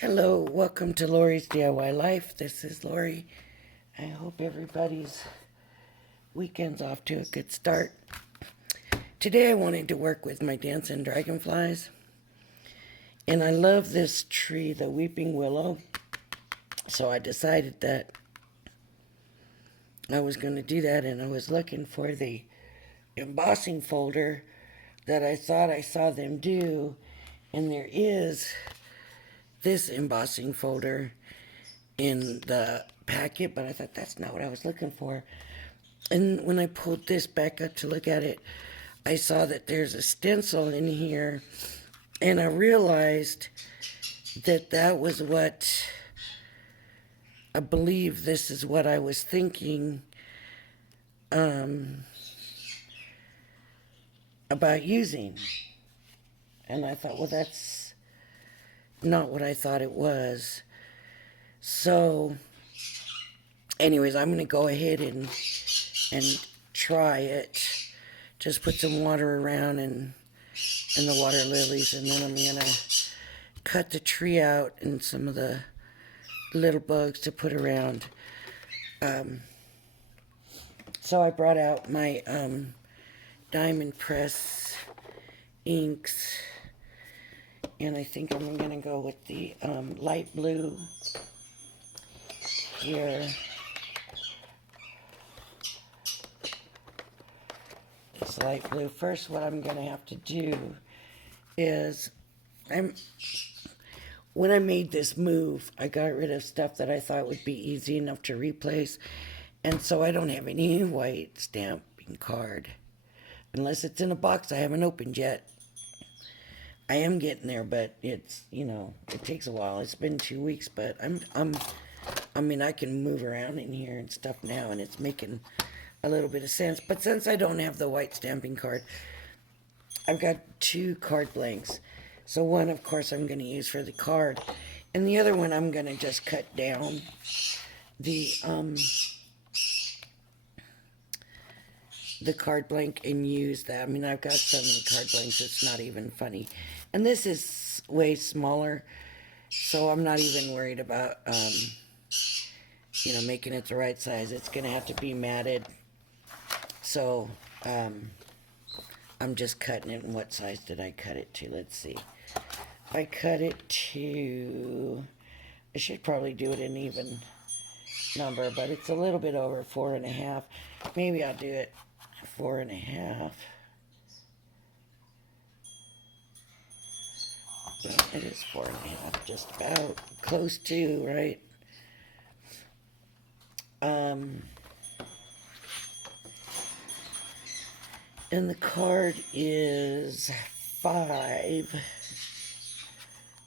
Hello, welcome to Lori's DIY Life. This is Lori. I hope everybody's weekend's off to a good start. Today I wanted to work with my dancing dragonflies. And I love this tree, the Weeping Willow. So I decided that I was going to do that, and I was looking for the embossing folder that I thought I saw them do. And there is this embossing folder in the packet, but I thought that's not what I was looking for. And when I pulled this back up to look at it, I saw that there's a stencil in here, and I realized that that was what I believe this is what I was thinking about using. And I thought, well, that's not what I thought it was. So, anyways, I'm going to go ahead and try it. Just put some water around and the water lilies, and then I'm going to cut the tree out and some of the little bugs to put around. So I brought out my diamond press inks, and I think I'm going to go with the light blue here. This light blue. First, what I'm going to have to do is, when I made this move, I got rid of stuff that I thought would be easy enough to replace, and so I don't have any white stamping card, unless it's in a box I haven't opened yet. I am getting there, but it's, it takes a while. It's been 2 weeks, but I can move around in here and stuff now, and it's making a little bit of sense. But since I don't have the white stamping card, I've got 2 card blanks. So one, of course, I'm going to use for the card, and the other one I'm going to just cut down the card blank and use that. I've got so many card blanks, it's not even funny. And this is way smaller, so I'm not even worried about, making it the right size. It's going to have to be matted. So, I'm just cutting it. And what size did I cut it to? Let's see. I cut it to, I should probably do it in even number, but it's a little bit over 4.5. Maybe I'll do it 4.5. Yeah, it is 4.5, just about close to, right? And the card is 5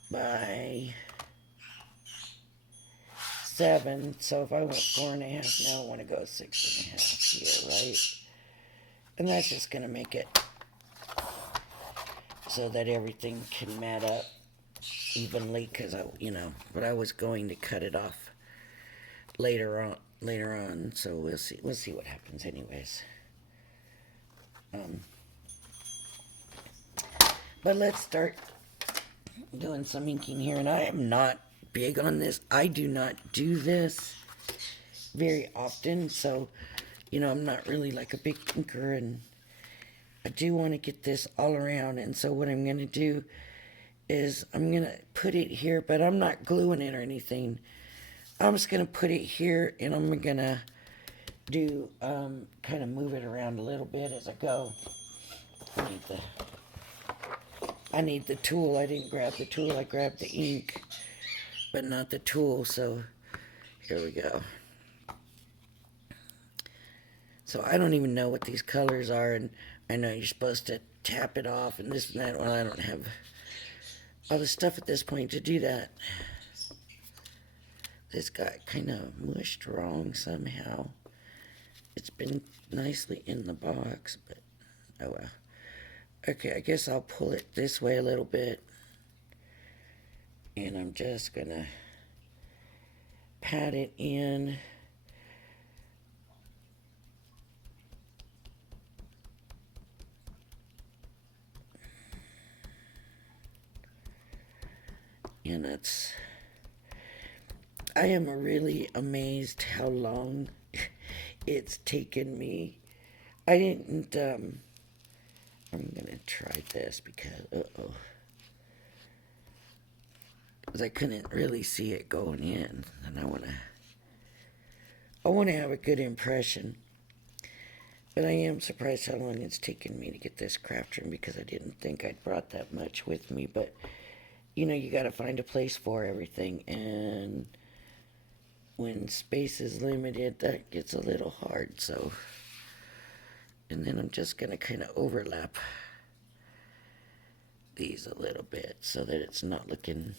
by 7. So if I went 4.5, now I want to go 6.5 here, right? And that's just going to make it so that everything can mat up evenly, because but I was going to cut it off later on, so we'll see what happens anyways. But let's start doing some inking here, and I am not big on this. I do not do this very often, so I'm not really like a big inker, and I do want to get this all around. And so what I'm going to do is I'm going to put it here, but I'm not gluing it or anything. I'm just going to put it here, and I'm going to do kind of move it around a little bit as I go. I need the tool. I didn't grab the tool. I grabbed the ink, but not the tool. So here we go. So I don't even know what these colors are, and I know you're supposed to tap it off and this and that. Well, I don't have all the stuff at this point to do that. This got kind of mushed wrong somehow. It's been nicely in the box, but oh well. Okay, I guess I'll pull it this way a little bit. And I'm just gonna pat it in. And that's I am really amazed how long it's taken me. I didn't, I'm gonna try this because, because I couldn't really see it going in, and I wanna have a good impression. But I am surprised how long it's taken me to get this craft room because I didn't think I'd brought that much with me, but you know, you gotta find a place for everything, and when space is limited, that gets a little hard, so. And then I'm just gonna kind of overlap these a little bit so that it's not looking,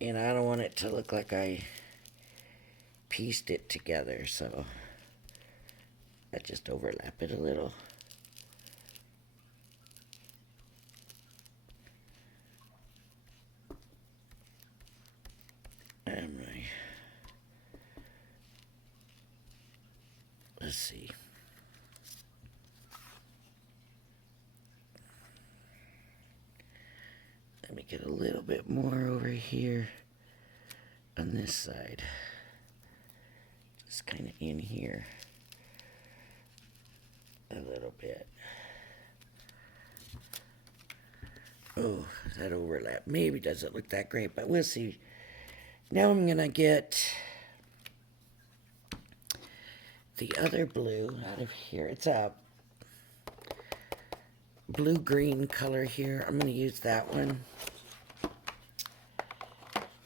and I don't want it to look like I pieced it together, so I just overlap it a little. And let's see. Let me get a little bit more over here on this side. Just kind of in here a little bit. Oh, that overlap maybe doesn't look that great, but we'll see. Now I'm gonna get the other blue out of here. It's a blue-green color here. I'm gonna use that one.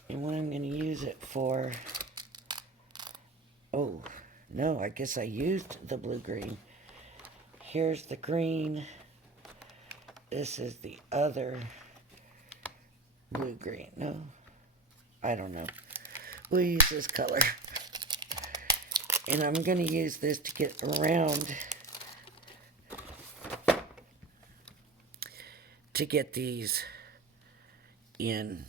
And what I'm gonna use it for, oh, no, I guess I used the blue-green. Here's the green. This is the other blue-green. No, I don't know. We'll use this color. And I'm going to use this to get around to get these in.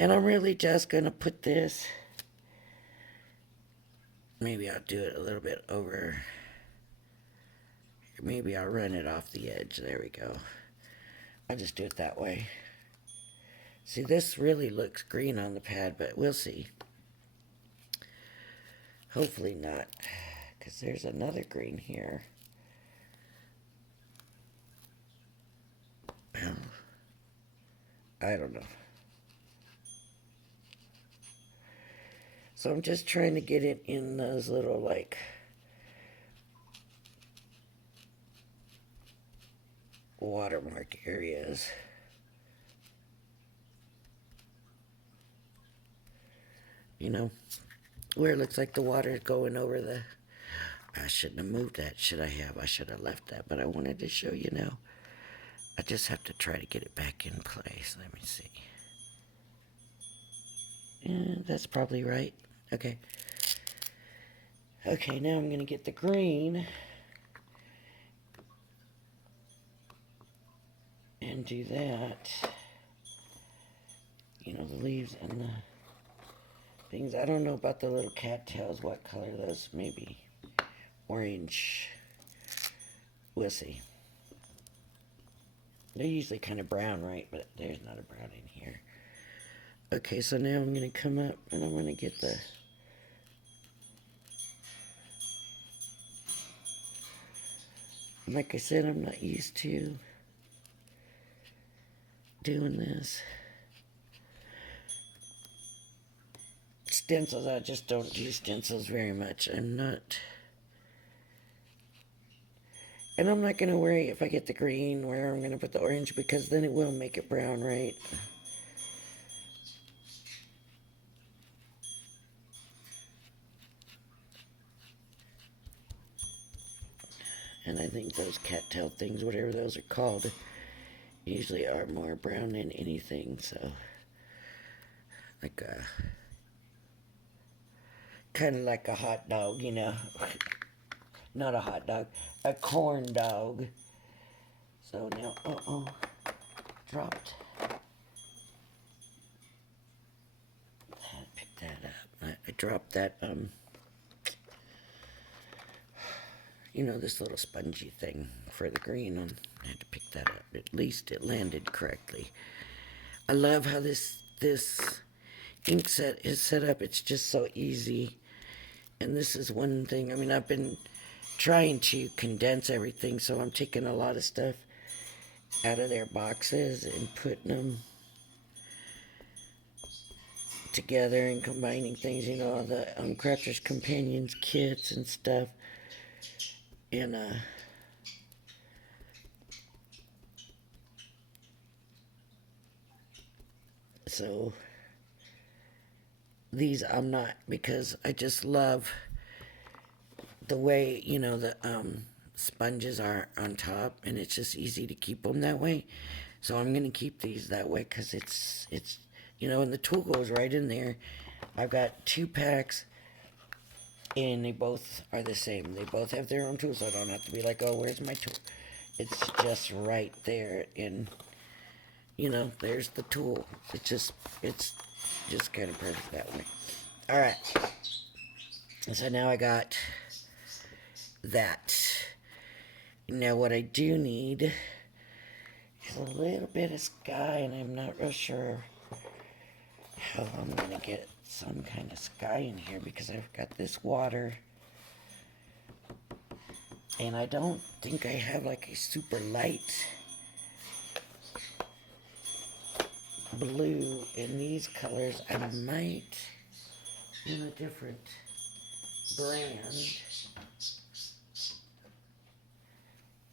And I'm really just going to put this, maybe I'll do it a little bit over. Maybe I'll run it off the edge. There we go. I'll just do it that way. See, this really looks green on the pad, but we'll see. Hopefully not, because there's another green here. Well, I don't know. So I'm just trying to get it in those little, like, watermark areas. You know, where it looks like the water is going over the... I shouldn't have moved that, should I have? I should have left that, but I wanted to show you now. I just have to try to get it back in place. Let me see. Yeah, that's probably right. Okay. Okay, now I'm going to get the green and do that. You know, the leaves and the things. I don't know about the little cattails, what color those may be. Orange. We'll see. They're usually kind of brown, right? But there's not a brown in here. Okay, so now I'm going to come up and I'm going to get the... Like I said, I'm not used to doing this. Stencils, I just don't do stencils very much. I'm not... And I'm not going to worry if I get the green where I'm going to put the orange, because then it will make it brown, right? And I think those cattail things, whatever those are called, usually are more brown than anything, so... Like a... Kind of like a hot dog, you know? Not a hot dog, a corn dog. So now, dropped. Pick that up. I dropped that, you know, this little spongy thing for the green on. I had to pick that up. At least it landed correctly. I love how this ink set is set up. It's just so easy. And this is one thing. I mean, I've been trying to condense everything, so I'm taking a lot of stuff out of their boxes and putting them together and combining things, you know, the Crafters Companions kits and stuff. And so these I'm not, because I just love the way, you know, the sponges are on top, and it's just easy to keep them that way. So I'm going to keep these that way because it's you know, and the tool goes right in there. I've got 2 packs, and they both are the same. They both have their own tools, so I don't have to be like, oh, where's my tool? It's just right there, and you know, there's the tool. It's just kind of perfect that way. All right. So now I got that. Now what I do need is a little bit of sky, and I'm not real sure how I'm going to get some kind of sky in here because I've got this water. And I don't think I have like a super light blue in these colors. I might in a different brand.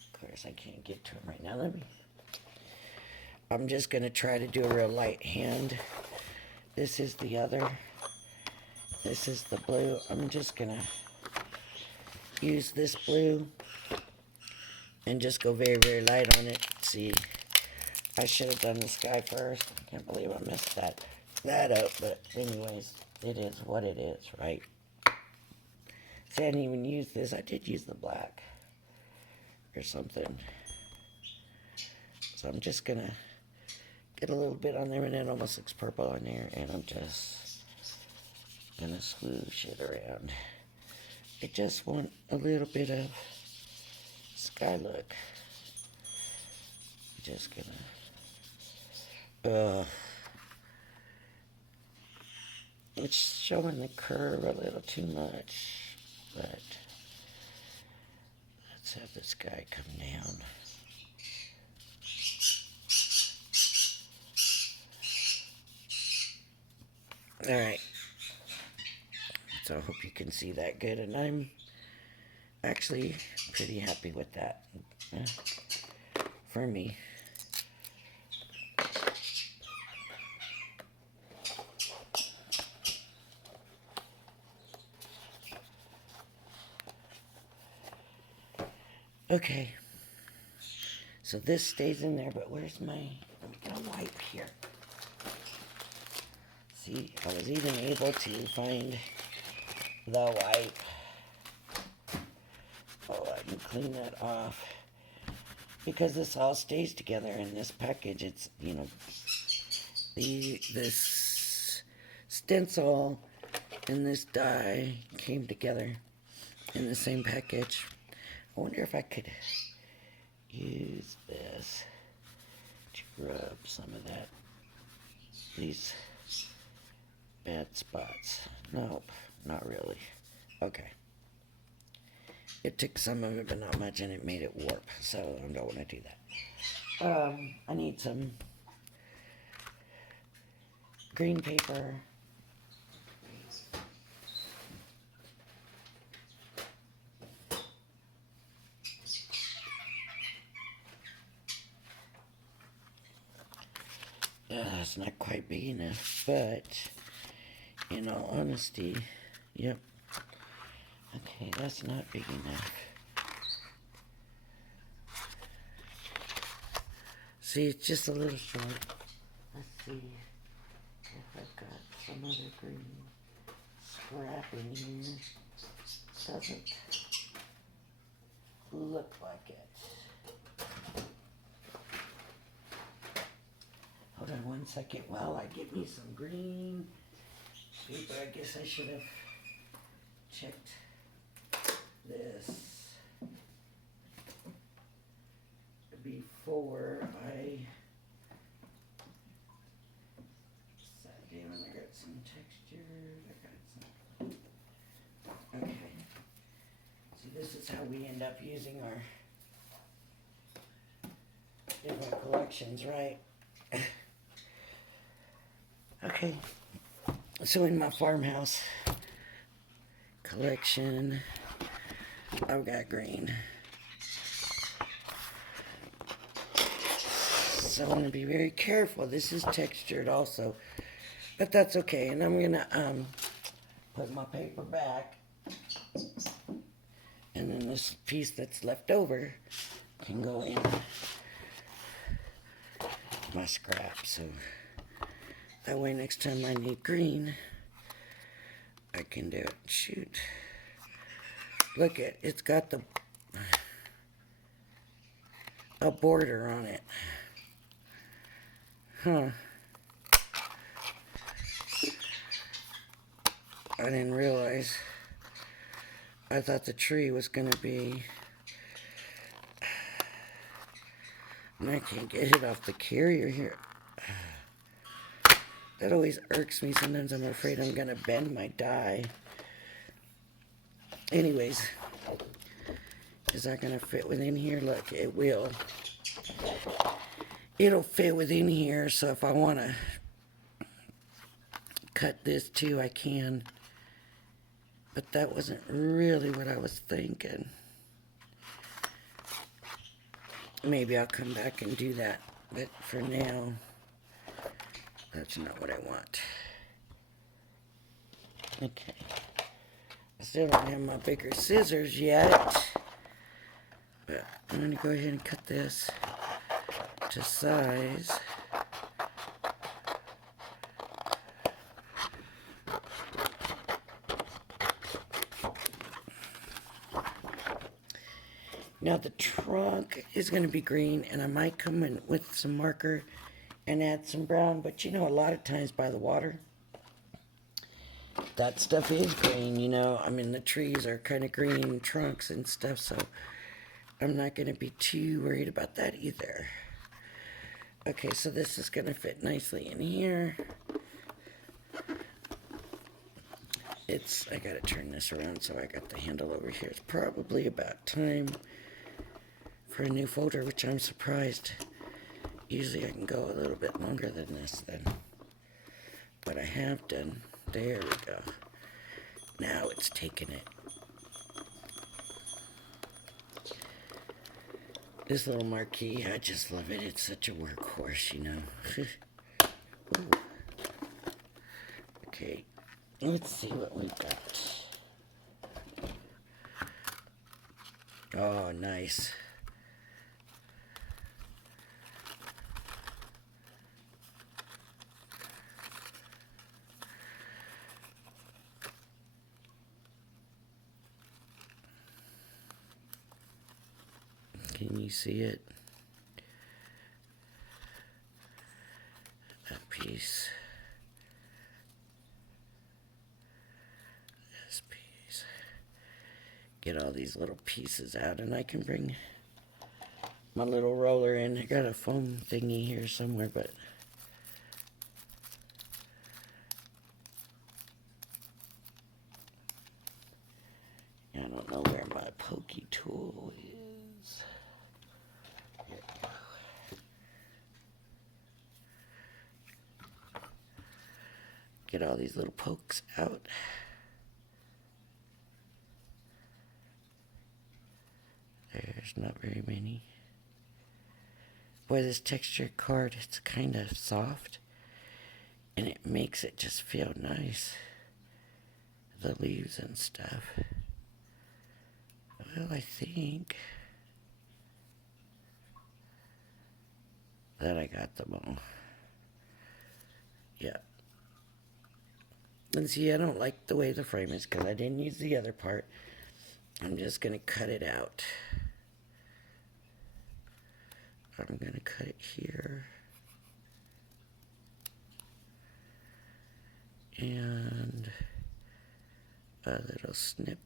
Of course, I can't get to them right now. I'm just going to try to do a real light hand. This is the other. This is the blue. I'm just going to use this blue and just go very, very light on it. See, I should have done the sky first. I can't believe I messed that up. But anyways, it is what it is, right? See, I didn't even use this. I did use the black or something. So I'm just going to get a little bit on there, and it almost looks purple on there, and I'm just going to swoosh it around. I just want a little bit of sky look. Just gonna, it's showing the curve a little too much, but let's have this guy come down. All right. So I hope you can see that good, and I'm actually pretty happy with that for me. Okay. So this stays in there, but where's my, let me get a wipe here. See, I was even able to find the wipe. Oh, I can clean that off. Because this all stays together in this package. It's, you know, this stencil and this die came together in the same package. I wonder if I could use this to rub some of that, these bad spots. Nope, not really. Okay. It took some of it, but not much, and it made it warp, so I don't want to do that. I need some green paper. It's not quite big enough, but in all honesty, yep. Okay, that's not big enough. See, it's just a little short. Let's see if I've got some other green scrap in here. Doesn't look like it. Hold on one second while I get me some green paper. I guess I should have checked this before I sat down. I got some textured. I got some. Okay. See, this is how we end up using our different collections, right? Okay. So in my farmhouse collection, I've got green. So I'm going to be very careful. This is textured also, but that's okay. And I'm going to put my paper back, and then this piece that's left over can go in my scrap. So that way next time I need green, I can do it. Shoot. Look at, it's got a border on it. Huh. I didn't realize. I thought the tree was going to be... And I can't get it off the carrier here. That always irks me. Sometimes I'm afraid I'm going to bend my die. Anyways, is that going to fit within here? Look, it will. It'll fit within here, so if I want to cut this too, I can. But that wasn't really what I was thinking. Maybe I'll come back and do that. But for now, that's not what I want. Okay. I still don't have my bigger scissors yet. But I'm going to go ahead and cut this to size. Now the trunk is going to be green, and I might come in with some marker and add some brown, but you know, a lot of times by the water, that stuff is green, you know. I mean, the trees are kind of green trunks and stuff, so I'm not going to be too worried about that either. Okay, so this is going to fit nicely in here. I got to turn this around so I got the handle over here. It's probably about time for a new folder, which I'm surprised. Usually I can go a little bit longer than this then. But I have done. There we go. Now it's taking it. This little marquee, I just love it. It's such a workhorse, you know. Okay, let's see what we've got. Oh, nice. Can you see it? That piece. This piece. Get all these little pieces out, and I can bring my little roller in. I got a foam thingy here somewhere, but I don't know where my pokey tool is. Here we go. Get all these little pokes out. There's not very many. Boy, this texture card, it's kind of soft, and it makes it just feel nice. The leaves and stuff. Well, I think that I got them all. Yeah. And see, I don't like the way the frame is because I didn't use the other part. I'm just going to cut it out. I'm going to cut it here. And a little snip.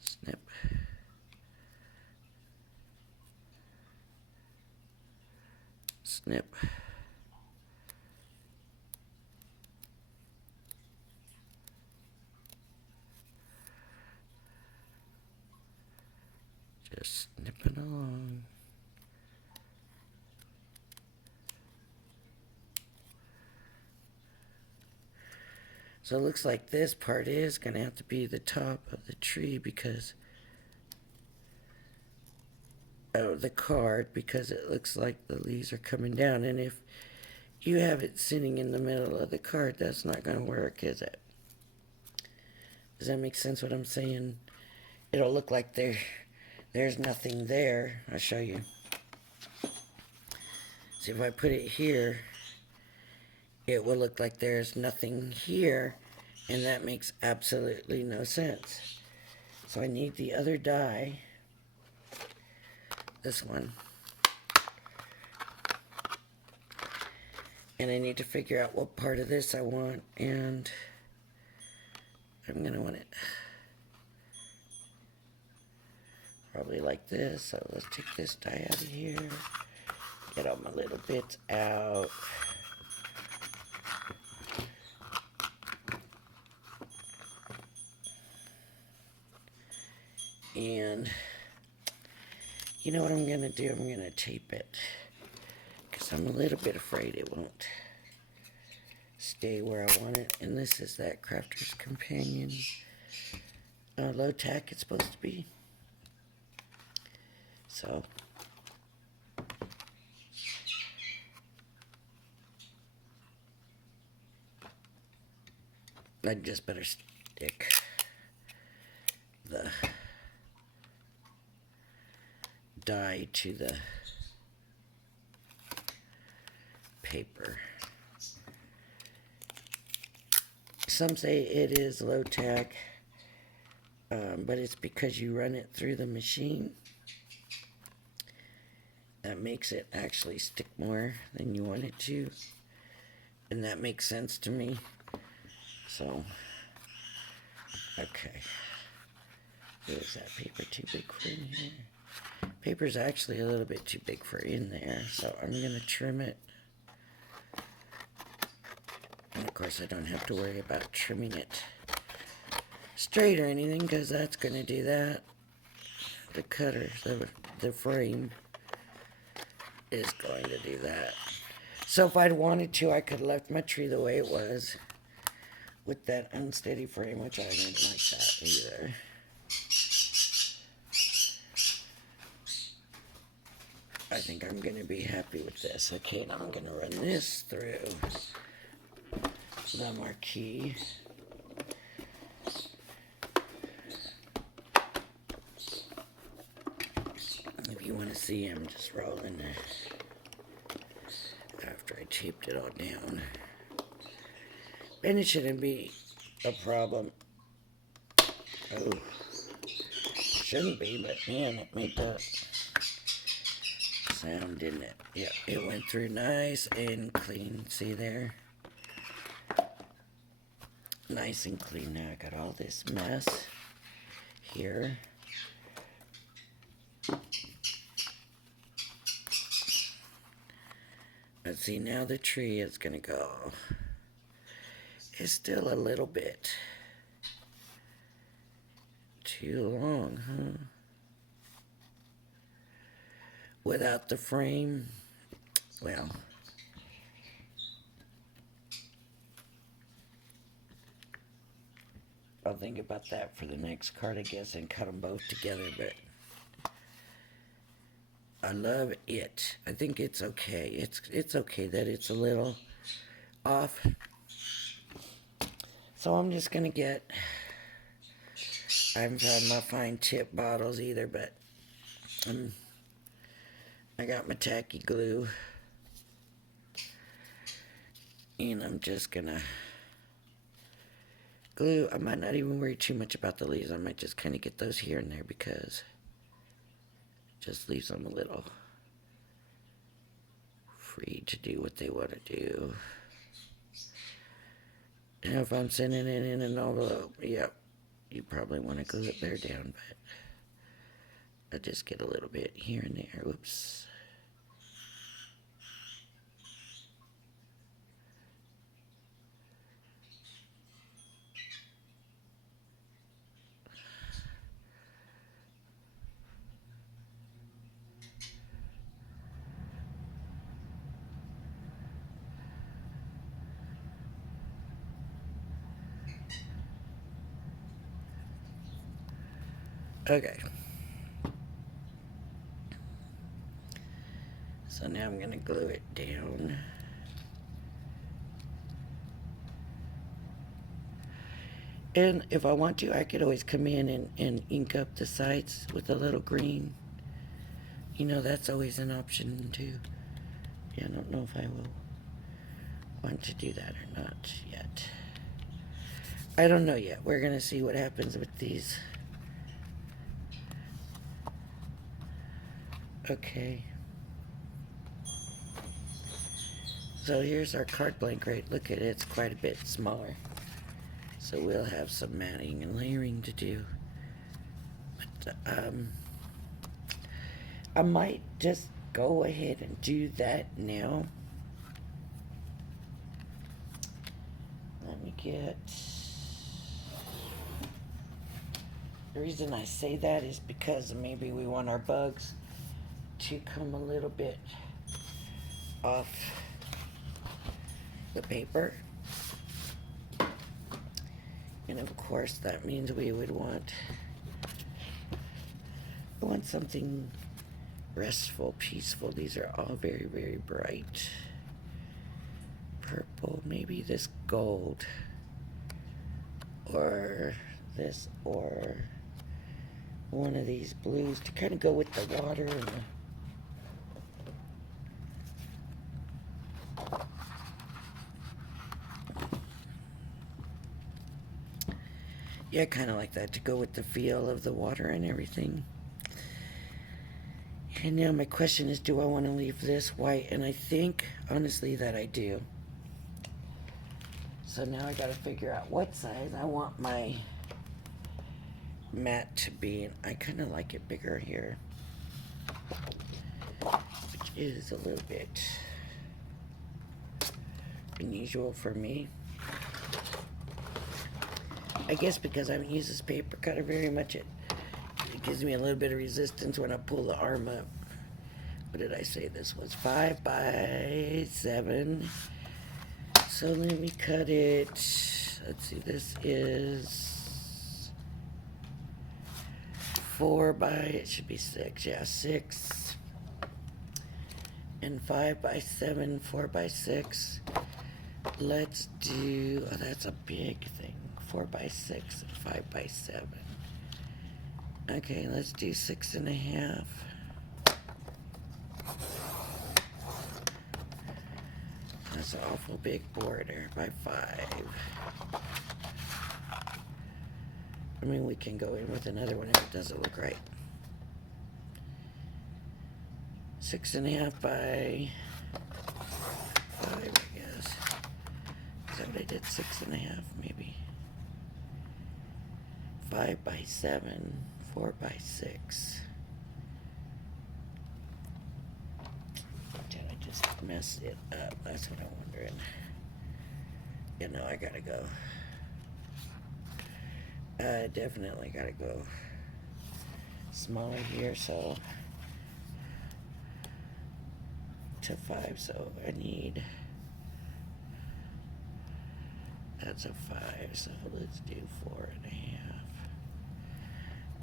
Snip. Snip. Just snipping along. So it looks like this part is going to have to be the top of the tree because of the card, because it looks like the leaves are coming down. And if you have it sitting in the middle of the card, that's not going to work, is it? Does that make sense what I'm saying? It'll look like there's nothing there. I'll show you. See, if I put it here, it will look like there's nothing here, and that makes absolutely no sense. So I need the other die, this one, and I need to figure out what part of this I want, and I'm going to want it probably like this. So let's take this die out of here, get all my little bits out. And you know what I'm going to do? I'm going to tape it because I'm a little bit afraid it won't stay where I want it. And this is that Crafter's Companion low tack it's supposed to be. So I just better stick the die to the paper. Some say it is low tack, but it's because you run it through the machine. That makes it actually stick more than you want it to, and that makes sense to me. So, okay. Is that paper too big for in here? Paper's actually a little bit too big for in there, so I'm going to trim it. And of course I don't have to worry about trimming it straight or anything, because that's going to do that. The cutter, the frame is going to do that. So if I'd wanted to, I could have left my tree the way it was with that unsteady frame, which I didn't like that either. I think I'm going to be happy with this. Okay, now I'm going to run this through the marquee. If you want to see him just rolling after I taped it all down. And it shouldn't be a problem. Oh, shouldn't be, but man, it made that sound, didn't it? Yeah, it went through nice and clean. See there? Nice and clean. Now I got all this mess here. But see, now the tree is going to go. It's still a little bit too long, huh? Without the frame, well, I'll think about that for the next card, I guess, and cut them both together, but I love it. I think it's okay. It's okay that it's a little off. So I'm just going to get, I haven't found my fine tip bottles either, but I got my tacky glue. And I'm just going to glue. I might not even worry too much about the leaves. I might just kind of get those here and there because it just leaves them a little free to do what they want to do. Now, if I'm sending it in an envelope, yep, you probably want to glue it there down, but I just get a little bit here and there. Whoops. Okay. So now I'm going to glue it down. And if I want to, I could always come in and ink up the sides with a little green. You know, that's always an option too. Yeah, I don't know if I will want to do that or not yet. I don't know yet. We're going to see what happens with these. Okay. So here's our card blank rate. Look at it, it's quite a bit smaller. So we'll have some matting and layering to do. But I might just go ahead and do that now. Let me get... The reason I say that is because maybe we want our bugs to come a little bit off the paper. And of course that means we would want something restful, peaceful. These are all very, very bright. Purple, maybe this gold. Or this, or one of these blues to kind of go with the water and the... Yeah, kind of like that to go with the feel of the water and everything. And now my question is, do I want to leave this white? And I think, honestly, that I do. So now I got to figure out what size I want my mat to be. I kind of like it bigger here, which is a little bit unusual for me. I guess because I haven't used this paper cutter very much, it gives me a little bit of resistance when I pull the arm up. What did I say this was? 5 by 7. So let me cut it. Let's see, this is 4 by, it should be 6. Yeah, 6. And 5 by 7, 4 by 6. Let's do, oh, that's a big thing. 4 by 6 and 5 by 7. Okay, let's do 6.5. That's an awful big border by 5. I mean, we can go in with another one if it doesn't look right. 6.5 by 5, I guess. Is that what I did? 6.5, maybe. 5 by 7, 4 by 6. Did I just mess it up? That's what I'm wondering. You know, I gotta go. I definitely gotta go smaller here, so to 5, so I need, that's a 5, so let's do 4.5.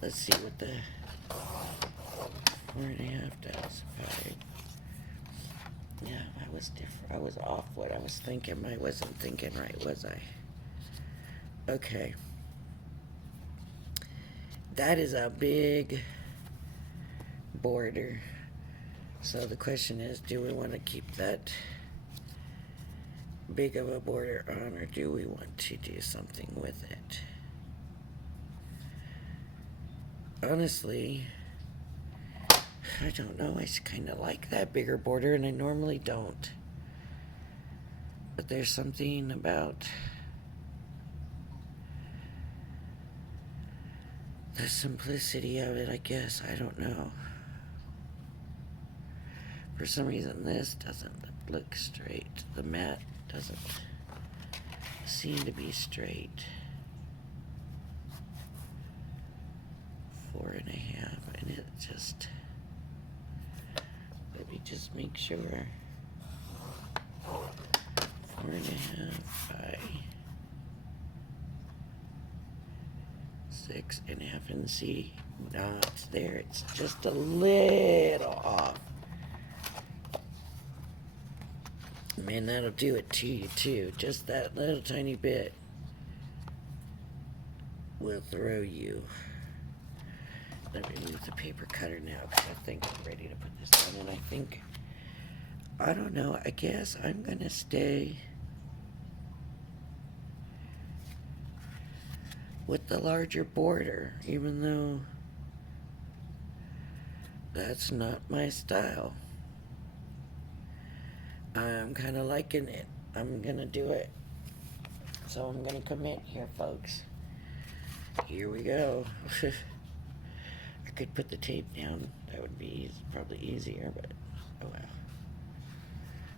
Let's see what the 4.5 does. 5. Yeah, I was different. I was off what I was thinking. I wasn't thinking right, was I? Okay. That is a big border. So the question is, do we want to keep that big of a border on, or do we want to do something with it? Honestly, I don't know. I kind of like that bigger border, and I normally don't. But there's something about the simplicity of it, I guess. I don't know. For some reason, this doesn't look straight. The mat doesn't seem to be straight. 4.5, and it just, let me just make sure. 4.5 by 6.5, and see, No, it's there. It's just a little off. Man, that'll do it to you, too. Just that little tiny bit will throw you. Let me move the paper cutter now, because I think I'm ready to put this on. And I think, I don't know, I guess I'm going to stay with the larger border, even though that's not my style. I'm kind of liking it. I'm going to do it. So I'm going to commit here, folks. Here we go. I could put the tape down. That would be probably easier, but oh well.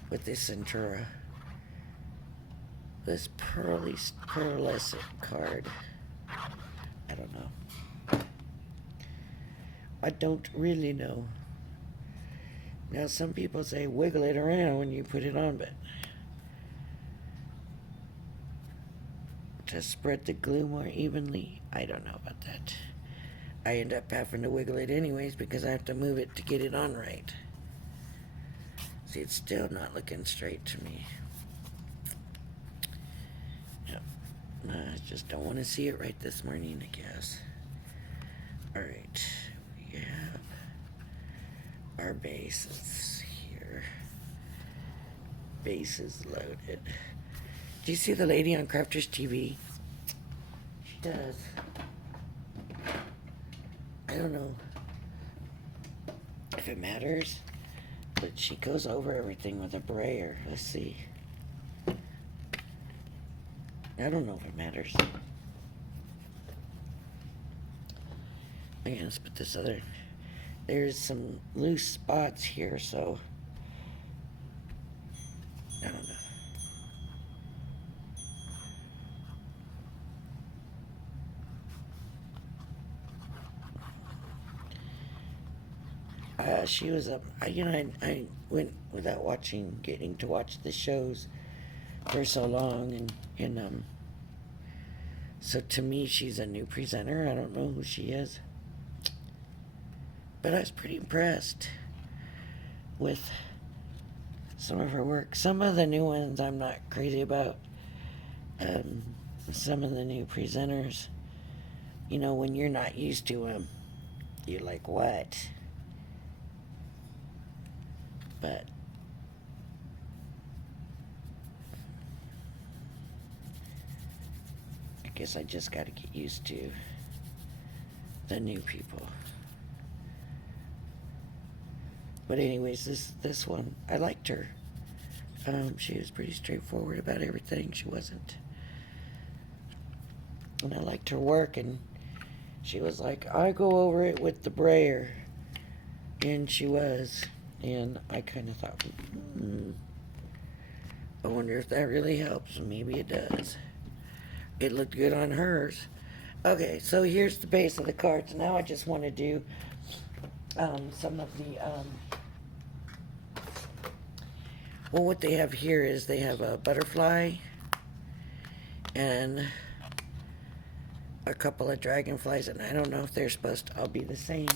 With this Centura, this pearlescent card, I don't know. I don't really know. Now, some people say wiggle it around when you put it on, but to spread the glue more evenly, I don't know about that. I end up having to wiggle it anyways because I have to move it to get it on right. See, it's still not looking straight to me. Yep. I just don't want to see it right this morning, I guess. Alright, we have our bases here. Bases loaded. Do you see the lady on Crafters TV? She does. I don't know if it matters, but she goes over everything with a brayer. Let's see. I don't know if it matters. Okay, let's put this other. There's some loose spots here, so I don't know. She was up. I went without getting to watch the shows for so long, and so to me, she's a new presenter. I don't know who she is, but I was pretty impressed with some of her work. Some of the new ones I'm not crazy about. Some of the new presenters, when you're not used to them, you're like, what? But I guess I just got to get used to the new people. But anyways, this one, I liked her. She was pretty straightforward about everything. She wasn't. And I liked her work, and she was like, I go over it with the brayer. And she was. And I kind of thought, I wonder if that really helps. Maybe it does. It looked good on hers. Okay, so here's the base of the cards. Now I just want to do some of the, well, what they have here is they have a butterfly and a couple of dragonflies, and I don't know if they're supposed to all be the same.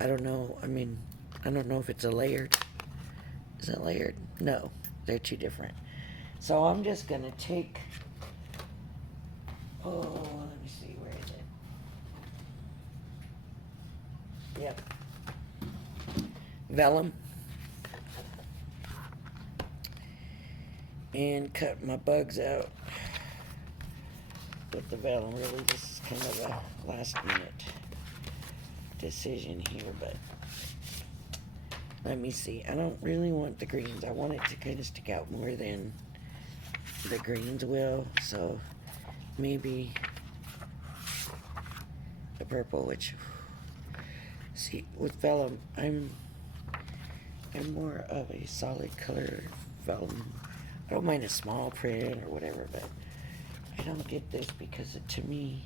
I don't know. I don't know if it's a layered. Is it layered? No, they're two different. So I'm just going to take, let me see, where is it? Yep. Vellum. And cut my bugs out with the vellum. Really, this is kind of a last minute decision here, but let me see. I don't really want the greens. I want it to kind of stick out more than the greens will. So maybe the purple, which, see, with vellum, I'm more of a solid color vellum. I don't mind a small print or whatever, but I don't get this because to me,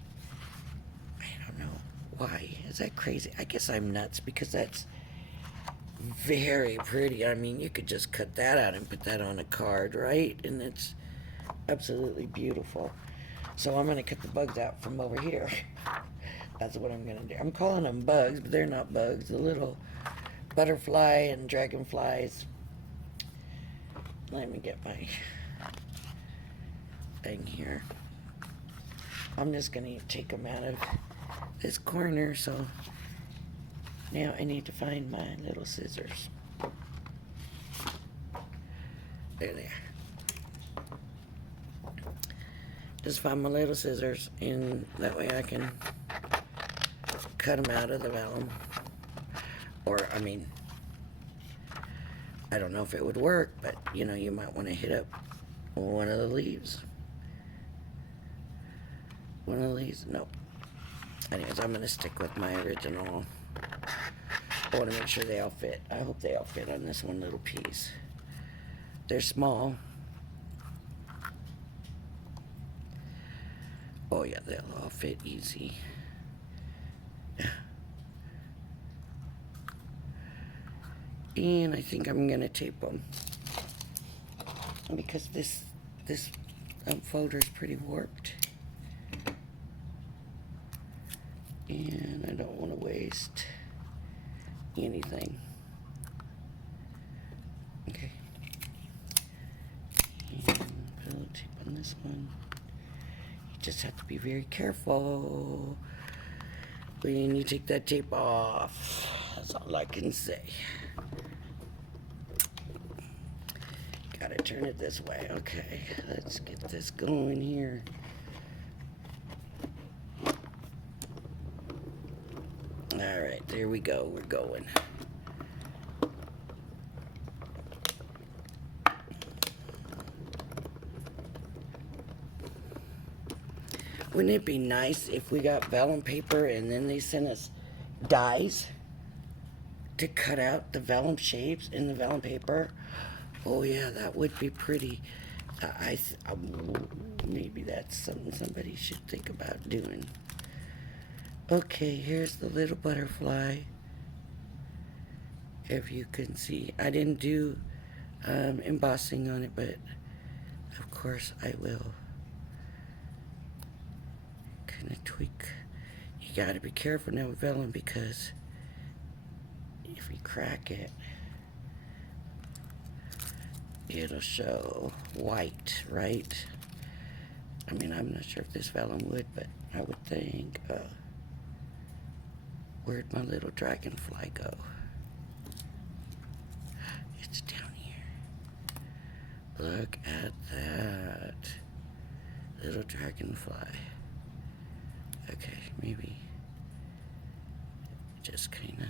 I don't know why. Is that crazy? I guess I'm nuts because that's very pretty. I mean, you could just cut that out and put that on a card, right? And it's absolutely beautiful. So I'm going to cut the bugs out from over here. That's what I'm gonna do. I'm calling them bugs, but they're not bugs. The little butterfly and dragonflies. Let me get my thing here. I'm just gonna take them out of this corner, so now I need to find my little scissors. There they are. Just find my little scissors, and that way I can cut them out of the vellum. Or, I mean, I don't know if it would work, but you know, you might want to hit up one of the leaves. One of the leaves? Nope. Anyways, I'm going to stick with my original. I want to make sure they all fit. I hope they all fit on this one little piece. They're small. Oh yeah, they'll all fit easy. And I think I'm gonna tape them because this folder is pretty warped, and I don't want to waste anything. Okay. And put a little tape on this one. You just have to be very careful when you take that tape off. That's all I can say. Gotta turn it this way. Okay, let's get this going here. All right, there we go. We're going. Wouldn't it be nice if we got vellum paper and then they sent us dies to cut out the vellum shapes in the vellum paper? Oh yeah, that would be pretty. Maybe that's something somebody should think about doing. Okay, here's the little butterfly. If you can see, I didn't do embossing on it, but of course I will. Kind of tweak. You gotta be careful now with vellum, because if you crack it, it'll show white, right? I mean, I'm not sure if this vellum would, but I would think, where'd my little dragonfly go? It's down here. Look at that. Little dragonfly. Okay, maybe just kind of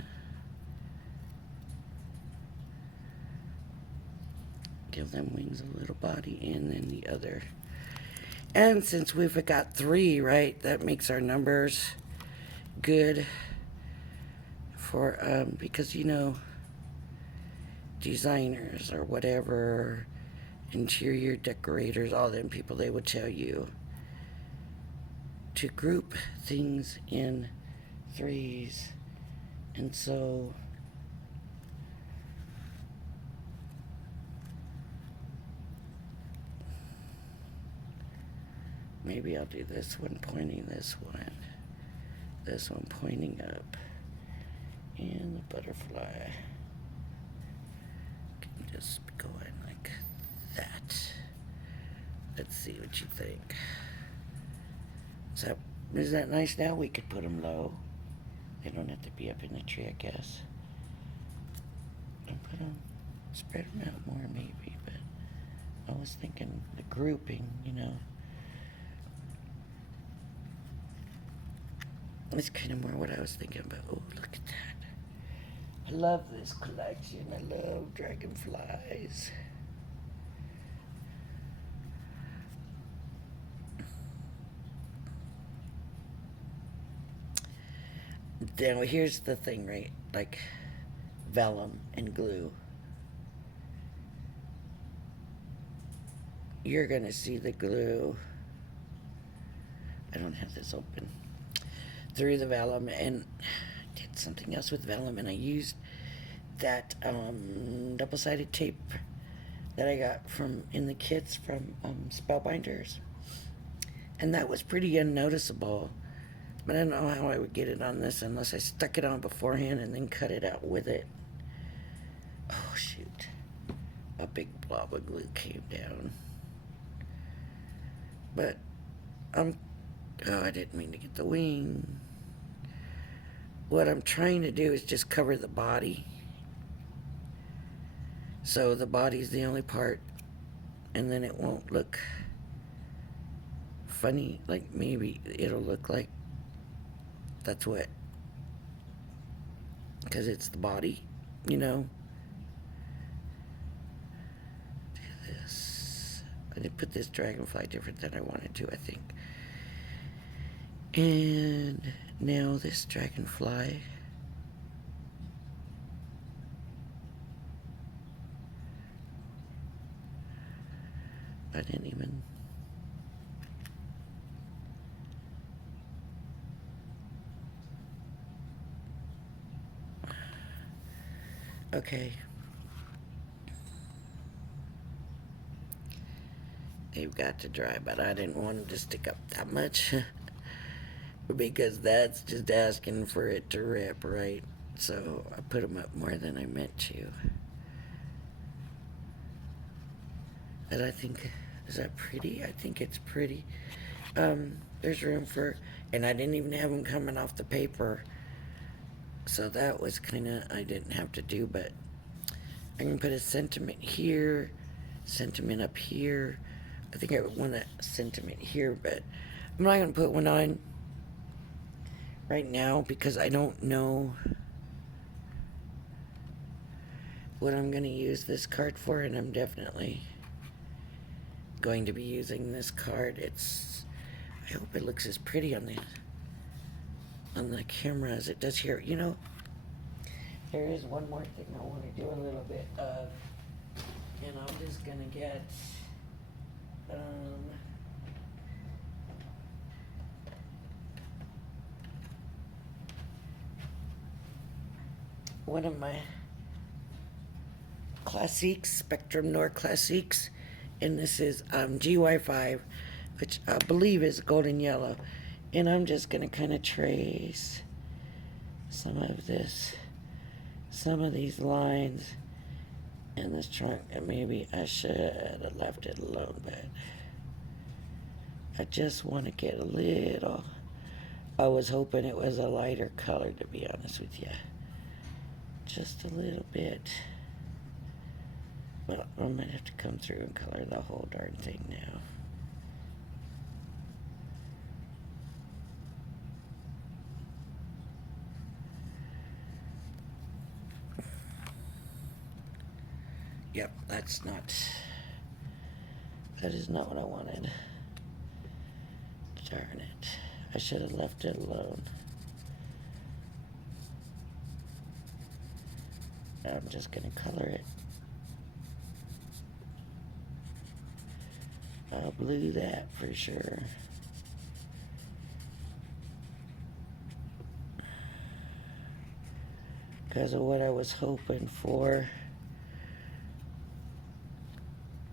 give them wings, a little body, and then the other. And since we've got 3, right, that makes our numbers good for, because, you know, designers or whatever, interior decorators, all them people, they would tell you to group things in 3s. And so maybe I'll do this one pointing this one pointing up, and the butterfly can just go in like that. Let's see what you think. Is that nice now? We could put them low. They don't have to be up in the tree, I guess. And put them, spread them out more maybe, but I was thinking the grouping, you know. That's kind of more what I was thinking about. Oh, look at that. I love this collection. I love dragonflies. Now, here's the thing, right? Like vellum and glue. You're going to see the glue. I don't have this open. Through the vellum, and I did something else with vellum, and I used that double-sided tape that I got from in the kits from Spellbinders, and that was pretty unnoticeable. But I don't know how I would get it on this unless I stuck it on beforehand and then cut it out with it. Oh, shoot. A big blob of glue came down. But, oh, I didn't mean to get the wing. What I'm trying to do is just cover the body. So the body's the only part, and then it won't look funny. Like, maybe it'll look like that's what, because it's the body, you know. Do this. I did put this dragonfly different than I wanted to, I think. And now this dragonfly. I didn't even. Okay. They've got to dry, but I didn't want them to stick up that much because that's just asking for it to rip, right? So I put them up more than I meant to. And I think, is that pretty? I think it's pretty. There's room for, and I didn't even have them coming off the paper. So that was kind of, I didn't have to do, but I can put a sentiment here, sentiment up here. I think I would want a sentiment here, but I'm not going to put one on right now because I don't know what I'm going to use this card for, and I'm definitely going to be using this card. I hope it looks as pretty on the camera as it does here. You know, there is one more thing I want to do a little bit of, and I'm just going to get one of my Classiques, Spectrum Noir Classiques, and this is GY5, which I believe is golden yellow. And I'm just going to kind of trace some of these lines in this trunk. And maybe I should have left it alone, but I just want to get a little. I was hoping it was a lighter color, to be honest with you. Just a little bit. Well, I might have to come through and color the whole darn thing now. Yep, that is not what I wanted. Darn it. I should have left it alone. I'm just going to color it. I'll blue that for sure. Because of what I was hoping for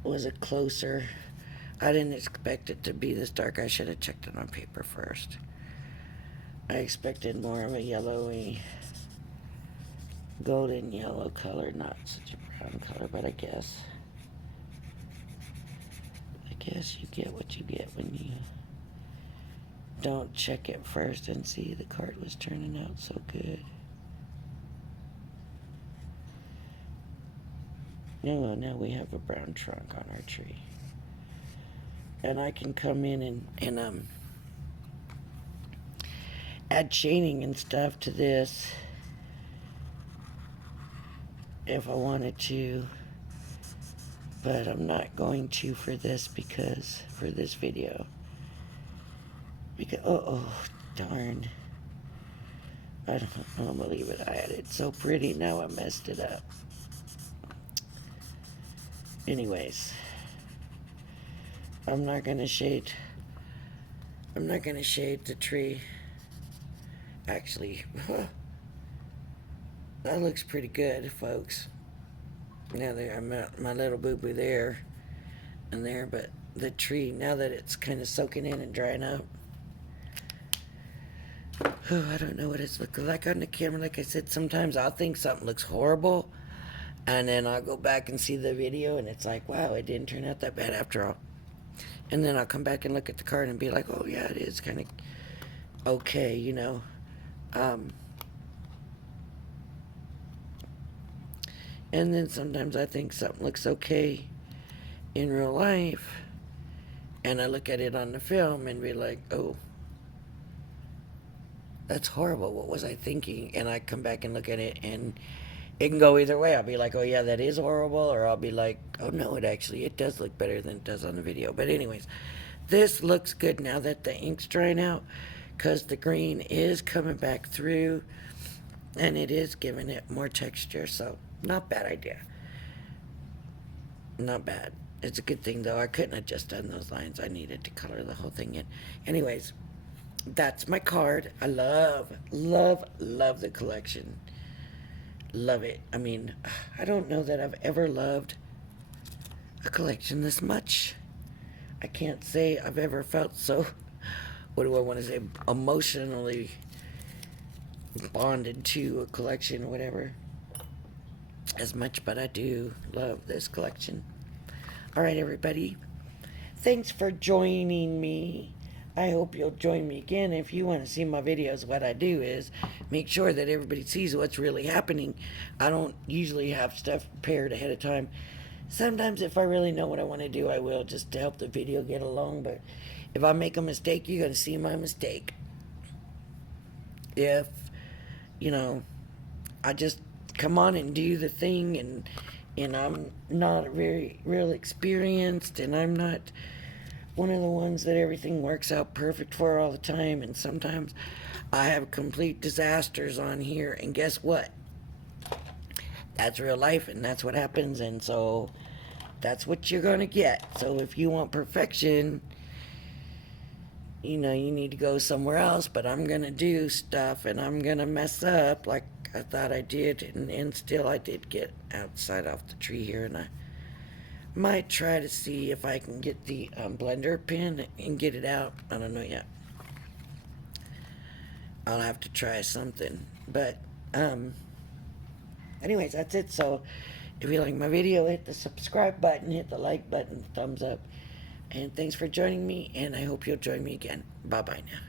was a closer. I didn't expect it to be this dark. I should have checked it on paper first. I expected more of a yellowy, golden yellow color, not such a brown color, but I guess you get what you get when you don't check it first. And see, the card was turning out so good. Now we have a brown trunk on our tree. And I can come in and add shading and stuff to this if I wanted to. But I'm not going to for this video. Because, oh, darn. I don't believe it. I had it so pretty, now I messed it up. Anyways, I'm not gonna shade the tree. Actually, that looks pretty good, folks. Now I'm my little boo-boo there and there, but the tree, now that it's kind of soaking in and drying up, I don't know what it's looking like on the camera. Like I said, sometimes I'll think something looks horrible, and then I'll go back and see the video, and it's like, wow, it didn't turn out that bad after all. And then I'll come back and look at the card and be like, oh yeah, it is kind of okay, you know. And then sometimes I think something looks okay in real life, and I look at it on the film and be like, oh, that's horrible. What was I thinking? And I come back and look at it, and it can go either way. I'll be like, oh yeah, that is horrible, or I'll be like, oh no, it does look better than it does on the video. But anyways, this looks good now that the ink's drying out, because the green is coming back through, and it is giving it more texture. So not bad idea. Not bad. It's a good thing though. I couldn't have just done those lines. I needed to color the whole thing in. Anyways, that's my card. I love, love, love the collection. Love it. I mean, I don't know that I've ever loved a collection this much. I can't say I've ever felt so, what do I want to say, emotionally bonded to a collection or whatever as much, but I do love this collection. All right, everybody. Thanks for joining me. I hope you'll join me again. If you want to see my videos, what I do is make sure that everybody sees what's really happening. I don't usually have stuff prepared ahead of time. Sometimes if I really know what I want to do, I will, just to help the video get along. But if I make a mistake, you're going to see my mistake. If, you know, I just come on and do the thing, and I'm not very real experienced, and I'm not one of the ones that everything works out perfect for all the time, and sometimes I have complete disasters on here, and guess what? That's real life, and that's what happens, and so that's what you're going to get. So if you want perfection, you know, you need to go somewhere else. But I'm going to do stuff, and I'm going to mess up like I thought I did, and still I did get outside off the tree here, and I might try to see if I can get the blender pen and get it out. I don't know yet. I'll have to try something. But anyways, that's it. So if you like my video, hit the subscribe button, hit the like button, thumbs up. And thanks for joining me, and I hope you'll join me again. Bye-bye now.